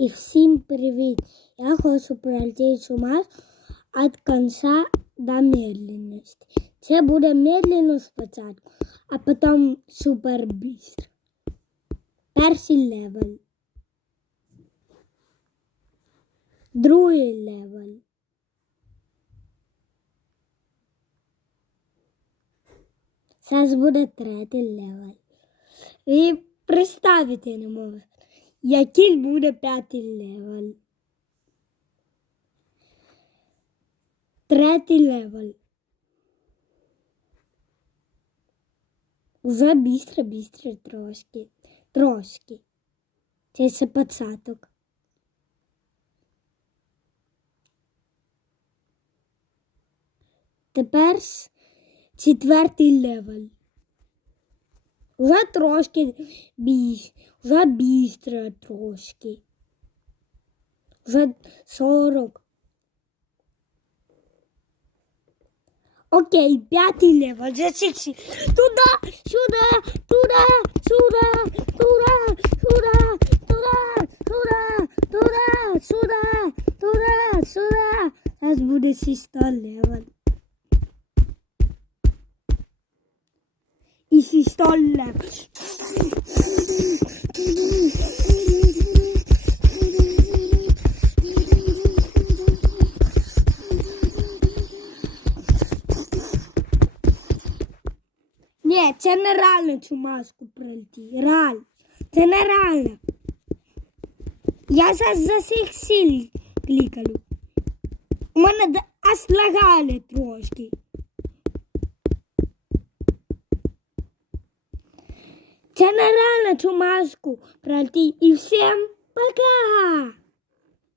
І всім привіт! Я хочу пройти цю масу від кінця до медленності. Це буде медленно спочатку, а потім супер быстро. Перший левел. Другий левел. Зараз буде третій левел. І представити не можу, який буде п'ятий левел. Третій левел. Уже бістро, бістро трошки. Трошки. Це все початок. Тепер четвертий левел. Уже трошки біс, вже бістро трошки. Вже 40. Окей, п'ятий левел. Засікси. Туди, сюди, туди, сюди, туди, сюди, туди, туди, туди, сюди, туди, сюди. Зараз буде шіста левел. Шіста левел. Ні, це нереально цю маску пройти. Реально. Це нереально. Я зараз за всіх сил клікаю. У мене аж лагали трошки. Це на рана цю маску пройти. І всім пока!